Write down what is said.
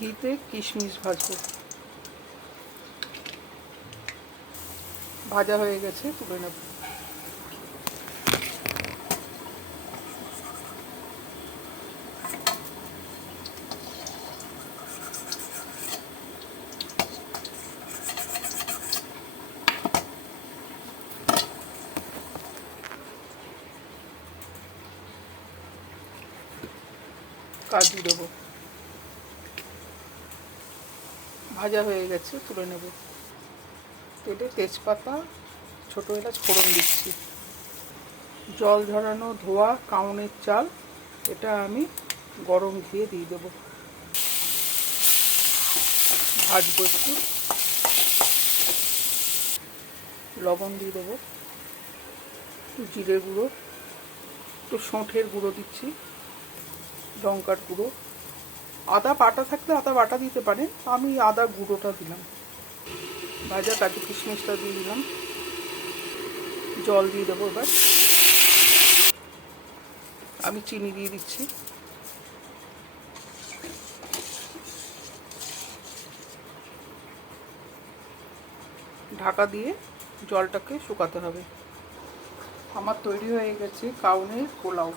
ঘিতে কিশমিশ ভাজবো। ভাজা হয়ে গেছে, তুলে নেব। কাজু দেবো। ভাজা হয়ে গেছে, তুলে নেব। তেলে তেজপাতা, ছোটো এলাচ ফোড়ন দিচ্ছি। জল ঝরানো ধোয়া কাউনের চাল, এটা আমি গরম ঘিয়ে দিয়ে দেবো। ভাজবো একটু। লবণ দিয়ে দেবো, একটু জিরে গুঁড়ো, একটু সঁঠের গুঁড়ো দিচ্ছি, লঙ্কার গুঁড়ো। আদা বাটা থাকলে আদা বাটা দিতে পারেন, আমি আদা গুঁড়োটা দিলাম। ভাজা কাজু কিশমিশটা দিয়ে দিলাম। জল দিয়ে দেবো এবার। আমি চিনি দিয়ে দিচ্ছি। ঢাকা দিয়ে জলটাকে শুকাতে হবে। আমার তৈরি হয়ে গেছে কাউনের পোলাও।